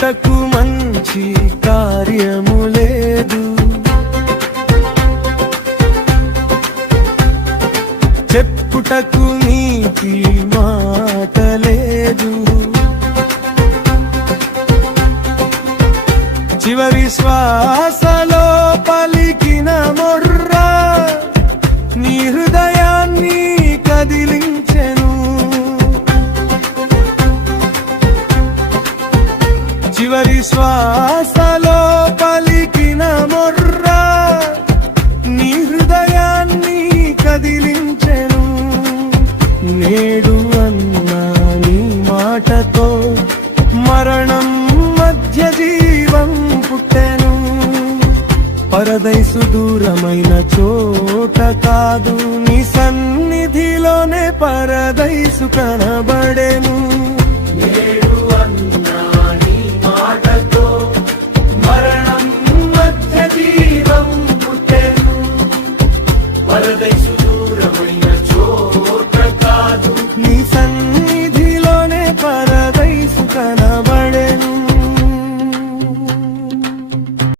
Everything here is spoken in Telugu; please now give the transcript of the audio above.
చెప్పుటకు మంచి కార్యము లేదు, చెప్పుటకు నీతి మాట లేదు, చివరి శ్వాసలో పలికిన మొర్ర నీ హృదయాన్ని కదిలించెను. చివరి శ్వాసలో పలికిన మొర్ర నీ హృదయాన్ని కదిలించెను. నేడు అన్నా నీ మాటతో మరణం మధ్య జీవం పుట్టెను. పరదైసు దూరమైన చోట కాదు, నీ సన్నిధిలోనే పరదైసు కనబడెను. నేడు అన్నా నీ మాటతో మరణం మధ్య జీవం పుట్టెను. పరదైసు దూరమైన చోట కాదు, నీ